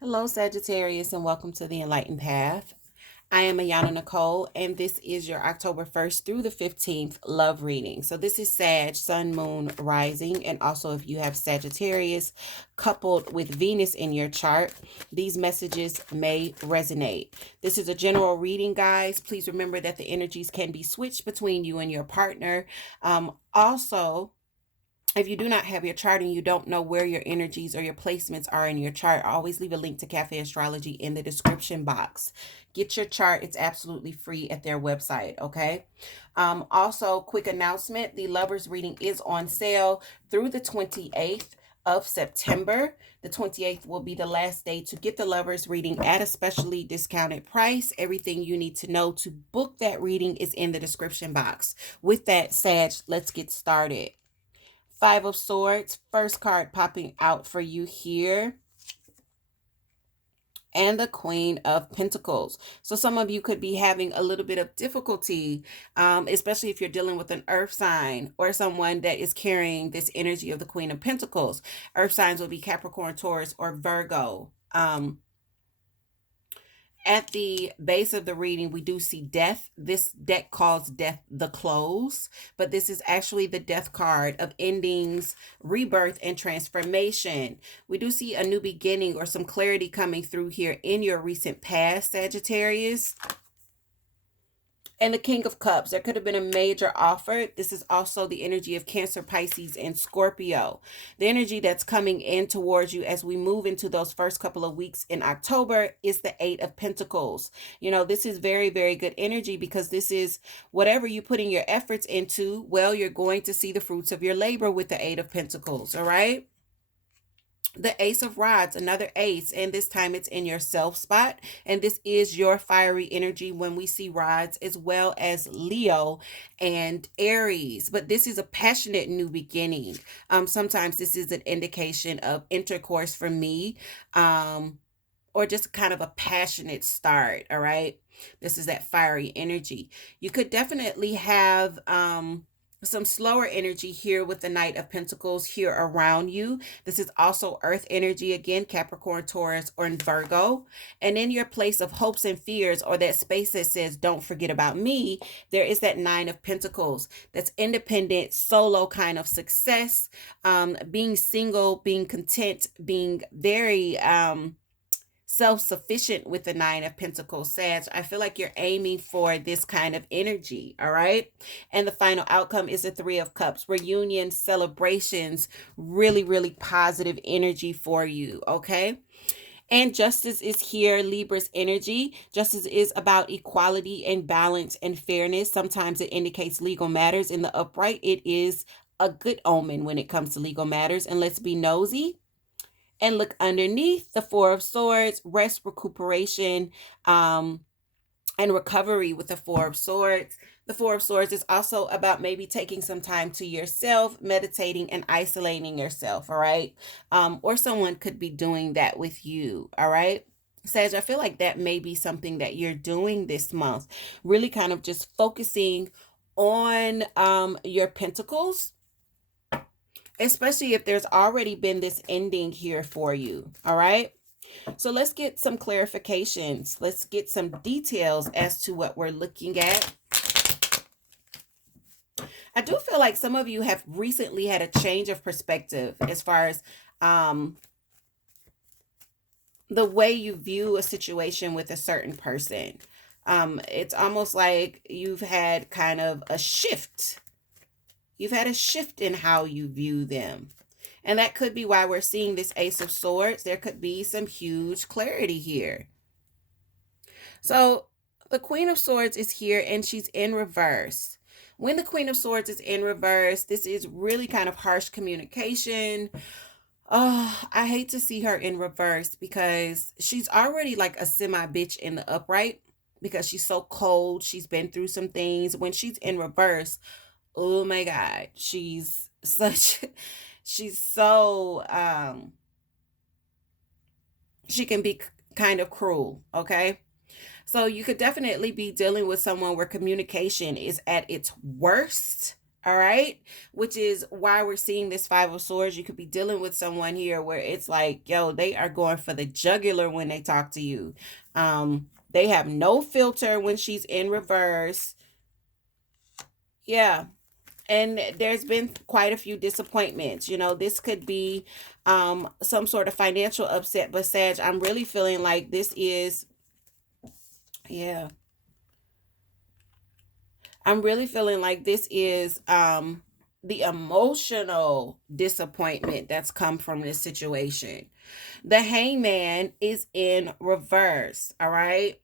Hello, Sagittarius, and welcome to the Enlightened Path. I am Ayana Nicole, and this is your October 1st through the 15th love reading. So, this is Sag, Sun, Moon, Rising, and also if you have Sagittarius coupled with Venus in your chart, these messages may resonate. This is a general reading, guys. Please remember that the energies can be switched between you and your partner. Also, if you do not have your chart and you don't know where your energies or your placements are in your chart, I always leave a link to Café Astrology in the description box. Get your chart. It's absolutely free at their website, okay? Also, quick announcement, the Lovers reading is on sale through the 28th of September. The 28th will be the last day to get the Lovers reading at a specially discounted price. Everything you need to know to book that reading is in the description box. With that, Sag, let's get started. Five of Swords, first card popping out for you here. And the Queen of Pentacles. So some of you could be having a little bit of difficulty, especially if you're dealing with an earth sign or someone that is carrying this energy of the Queen of Pentacles. Earth signs will be Capricorn, Taurus, or Virgo. At the base of the reading, we do see death. This deck calls death the close, but this is actually the death card of endings, rebirth, and transformation. We do see a new beginning or some clarity coming through here in your recent past, Sagittarius. And the King of Cups, there could have been a major offer. This is also the energy of Cancer, Pisces, and Scorpio. The energy that's coming in towards you as we move into those first couple of weeks in October is the Eight of Pentacles. You know, this is very, very good energy because this is whatever you put in your efforts into, well, you're going to see the fruits of your labor with the Eight of Pentacles, all right? The Ace of Rods, another ace, and this time it's in your self spot, and this is your fiery energy when we see rods, as well as Leo and Aries. But this is a passionate new beginning. Sometimes this is an indication of intercourse for me, or just kind of a passionate start. All right, this is that fiery energy. You could definitely have some slower energy here with the Knight of Pentacles here around you. This is also earth energy again, Capricorn, Taurus, or in Virgo. And in your place of hopes and fears, or that space that says, don't forget about me, there is that Nine of Pentacles. That's independent, solo kind of success, being single, being content, being very self-sufficient with the Nine of Pentacles, Sag. I feel like you're aiming for this kind of energy, all right? And the final outcome is the Three of Cups, reunion, celebrations, really, really positive energy for you, okay? And justice is here, Libra's energy. Justice is about equality and balance and fairness. Sometimes it indicates legal matters. In the upright, it is a good omen when it comes to legal matters. And let's be nosy and look underneath the Four of Swords, rest, recuperation, and recovery with the Four of Swords. The Four of Swords is also about maybe taking some time to yourself, meditating and isolating yourself, all right? Or someone could be doing that with you, all right? Sag, I feel like that may be something that you're doing this month. Really kind of just focusing on your pentacles, especially if there's already been this ending here for you, all right? So let's get some clarifications. Let's get some details as to what we're looking at. I do feel like some of you have recently had a change of perspective as far as the way you view a situation with a certain person. It's almost like you've had kind of a shift. You've had a shift in how you view them. And that could be why we're seeing this Ace of Swords. There could be some huge clarity here. So the Queen of Swords is here and she's in reverse. When the Queen of Swords is in reverse, this is really kind of harsh communication. Oh, I hate to see her in reverse because she's already like a semi-bitch in the upright because she's so cold. She's been through some things. When she's in reverse, oh my God, she's such, she's so, she can be kind of cruel, okay? So you could definitely be dealing with someone where communication is at its worst, All right, which is why we're seeing this Five of Swords. You could be dealing with someone here where it's like, yo, they are going for the jugular when they talk to you. They have no filter when she's in reverse. Yeah, and there's been quite a few disappointments. This could be some sort of financial upset, but Sag, I'm really feeling like this is, yeah, I'm really feeling like this is the emotional disappointment that's come from this situation. The Hangman is in reverse, all right?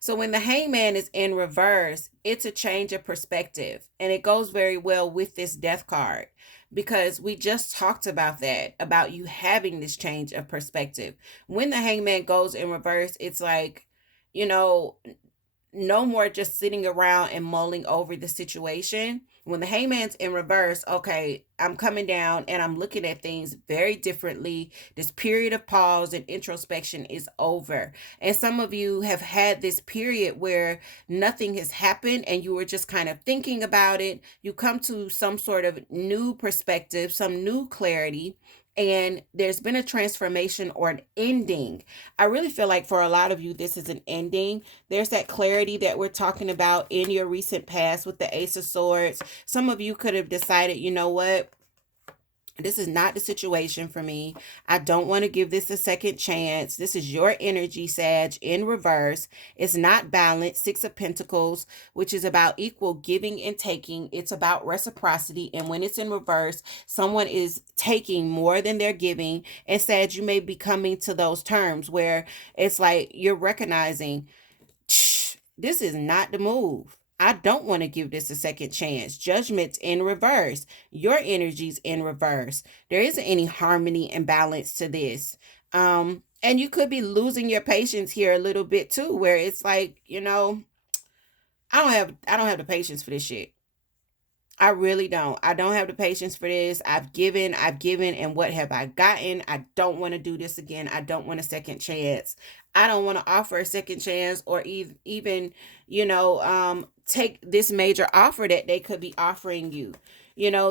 So when the Hangman is in reverse, it's a change of perspective, and it goes very well with this Death card because we just talked about that, about you having this change of perspective. When the Hangman goes in reverse, it's like, you know, no more just sitting around and mulling over the situation. When the Hangman's in reverse, okay, I'm coming down and I'm looking at things very differently. This period of pause and introspection is over. And some of you have had this period where nothing has happened and you were just kind of thinking about it. You come to some sort of new perspective, some new clarity, and there's been a transformation or an ending. I really feel like for a lot of you, this is an ending. There's that clarity that we're talking about in your recent past with the Ace of Swords. Some of you could have decided, you know what? This is not the situation for me. I don't want to give this a second chance. This is your energy, Sag, in reverse. It's not balanced. Six of Pentacles, which is about equal giving and taking. It's about reciprocity. And when it's in reverse, someone is taking more than they're giving. And Sag, you may be coming to those terms where it's like you're recognizing, this is not the move. I don't want to give this a second chance. Judgment's in reverse. Your energy's in reverse. There isn't any harmony and balance to this. And you could be losing your patience here a little bit too, where it's like, I don't have the patience for this shit. I really don't. I don't have the patience for this. I've given, and what have I gotten? I don't want to do this again. I don't want a second chance. I don't want to offer a second chance or even, take this major offer that they could be offering you.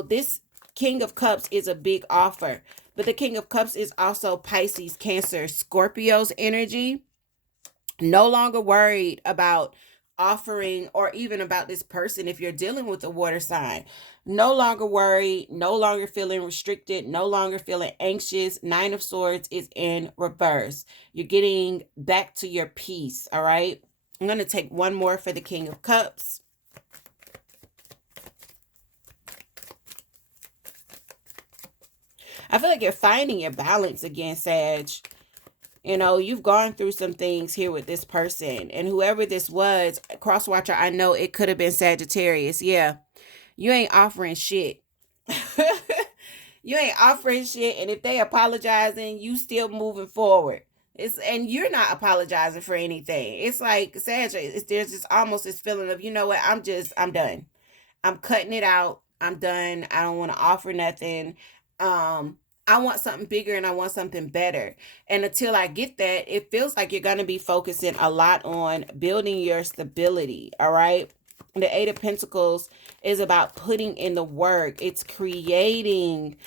This King of Cups is a big offer, but the King of Cups is also Pisces, Cancer, Scorpio's energy. No longer worried about offering or even about this person if you're dealing with a water sign. No longer worried, no longer feeling restricted, no longer feeling anxious. Nine of Swords is in reverse. You're getting back to your peace, all right? I'm going to take one more for the King of Cups. I feel like you're finding your balance again, Sag. You've gone through some things here with this person, and whoever this was, crosswatcher, I know it could have been Sagittarius. Yeah, you ain't offering shit. You ain't offering shit, and if they apologizing, you still moving forward. And you're not apologizing for anything. It's like Sagittarius. There's just almost this feeling of, you know what? I'm done. I'm cutting it out. I'm done. I don't want to offer nothing. I want something bigger and I want something better. And until I get that, it feels like you're going to be focusing a lot on building your stability. All right. The Eight of Pentacles is about putting in the work. It's creating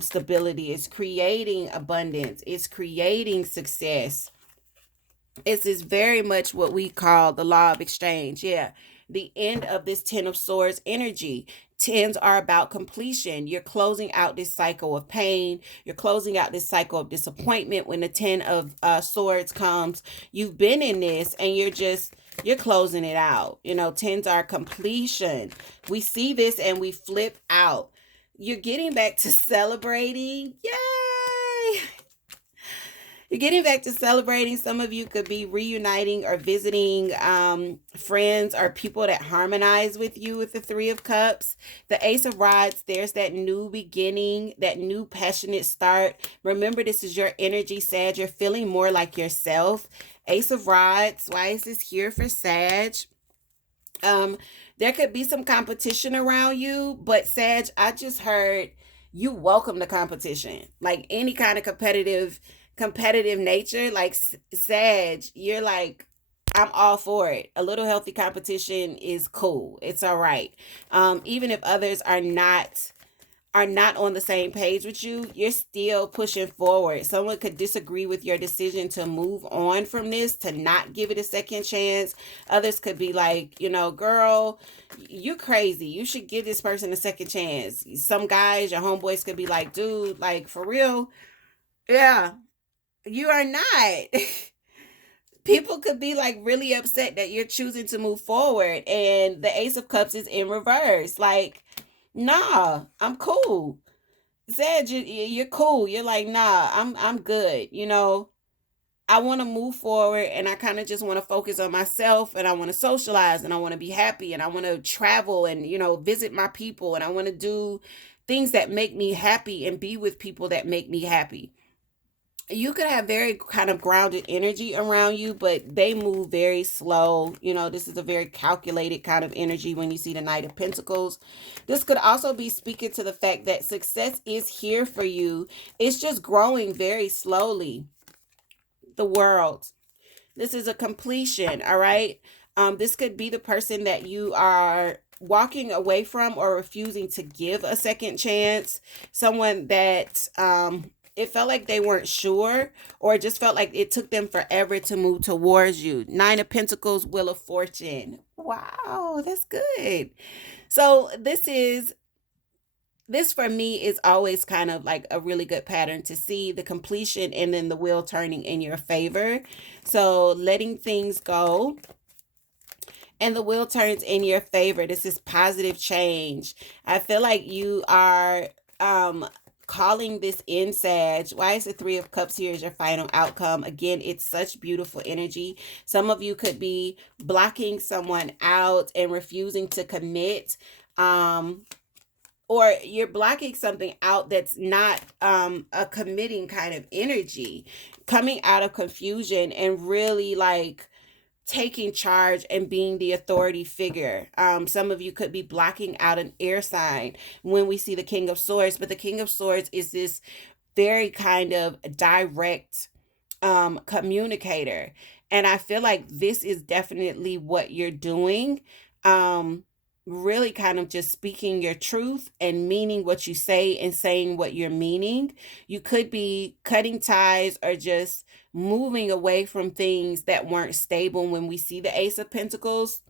stability. It's creating abundance. It's creating success. This is very much what we call the law of exchange. Yeah. The end of this Ten of Swords energy. Tens are about completion. You're closing out this cycle of pain. You're closing out this cycle of disappointment. When the Ten of Swords comes, you've been in this and you're closing it out. Tens are completion. We see this and we flip out. You're getting back to celebrating. Yay! You're getting back to celebrating. Some of you could be reuniting or visiting friends or people that harmonize with you with the Three of Cups. The Ace of Rods, there's that new beginning, that new passionate start. Remember, this is your energy, Sag. You're feeling more like yourself. Ace of Rods, why is this here for Sag? There could be some competition around you, but Sag, I just heard you welcome the competition. Like any kind of competitive nature, like Sag, you're like, I'm all for it. A little healthy competition is cool. It's all right. Even if others are not on the same page with you, you're still pushing forward. Someone could disagree with your decision to move on from this, to not give it a second chance. Others could be like, girl, you crazy. You should give this person a second chance. Some guys, your homeboys could be like, dude, like for real. Yeah, you are not. People could be like really upset that you're choosing to move forward, and the Ace of Cups is in reverse. Like, nah, I'm cool. Said you're cool. You're like, nah, I'm good. I want to move forward, and I kind of just want to focus on myself, and I want to socialize, and I want to be happy, and I want to travel and visit my people, and I want to do things that make me happy and be with people that make me happy. You could have very kind of grounded energy around you, but they move very slow. This is a very calculated kind of energy when you see the Knight of Pentacles. This could also be speaking to the fact that success is here for you. It's just growing very slowly. The World. This is a completion, all right? This could be the person that you are walking away from or refusing to give a second chance. Someone that it felt like they weren't sure, or it just felt like it took them forever to move towards you. Nine of Pentacles, Wheel of Fortune. Wow, that's good. So this for me is always kind of like a really good pattern to see the completion and then the wheel turning in your favor. So letting things go and the wheel turns in your favor. This is positive change. I feel like you are calling this in, Sag. Why is the Three of Cups here as your final outcome? Again, it's such beautiful energy. Some of you could be blocking someone out and refusing to commit. Or you're blocking something out that's not a committing kind of energy, coming out of confusion and really like taking charge and being the authority figure. Some of you could be blocking out an air sign when we see the King of Swords, but the King of Swords is this very kind of direct communicator. And I feel like this is definitely what you're doing. Really kind of just speaking your truth and meaning what you say and saying what you're meaning. You could be cutting ties or just moving away from things that weren't stable when we see the Ace of Pentacles.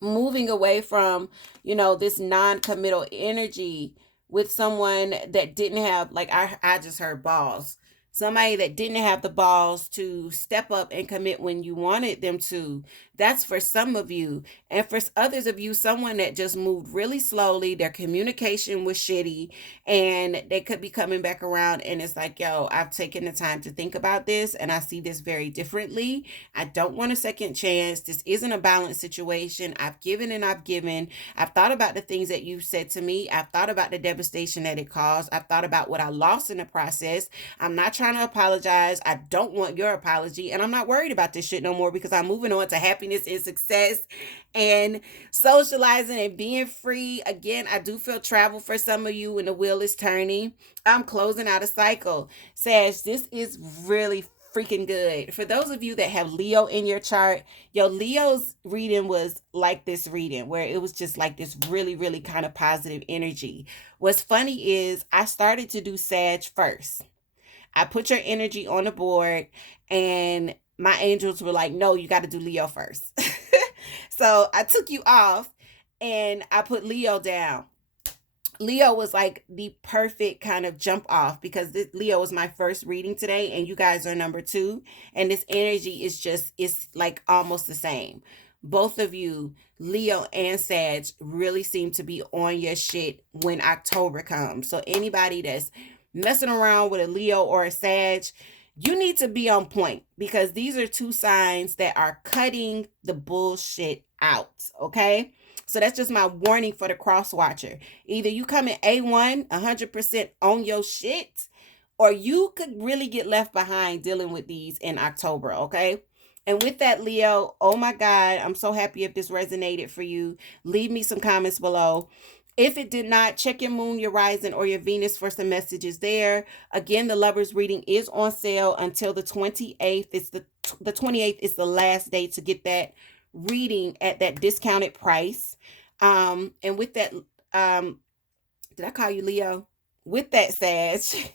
Moving away from, this non-committal energy with someone that didn't have, like I just heard balls. Somebody that didn't have the balls to step up and commit when you wanted them to. That's for some of you. And for others of you, someone that just moved really slowly, their communication was shitty, and they could be coming back around and it's like, yo, I've taken the time to think about this and I see this very differently. I don't want a second chance. This isn't a balanced situation. I've given and I've given. I've thought about the things that you've said to me. I've thought about the devastation that it caused. I've thought about what I lost in the process. I'm not trying to apologize. I don't want your apology, and I'm not worried about this shit no more because I'm moving on to happiness and success and socializing and being free. Again, I do feel travel for some of you when the wheel is turning. I'm closing out a cycle. Sag, this is really freaking good. For those of you that have Leo in your chart, Leo's reading was like this reading where it was just like this really, really kind of positive energy. What's funny is I started to do Sag first. I put your energy on the board, and my angels were like, no, you got to do Leo first. So I took you off and I put Leo down. Leo was like the perfect kind of jump off because Leo was my first reading today, and you guys are number 2. And this energy it's like almost the same. Both of you, Leo and Sag, really seem to be on your shit when October comes. So anybody that's messing around with a Leo or a Sag, you need to be on point because these are 2 signs that are cutting the bullshit out, okay? So that's just my warning for the cross watcher. Either you come in A1, 100% on your shit, or you could really get left behind dealing with these in October, okay? And with that, Leo, oh my God, I'm so happy if this resonated for you. Leave me some comments below. If it did not, check your moon, your rising, or your Venus for some messages there. Again, the lovers reading is on sale until the 28th. It's the 28th is the last day to get that reading at that discounted price. And with that, did I call you Leo? With that, Sag,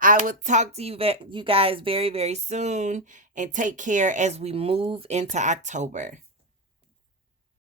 I will talk to you guys very, very soon, and take care as we move into October.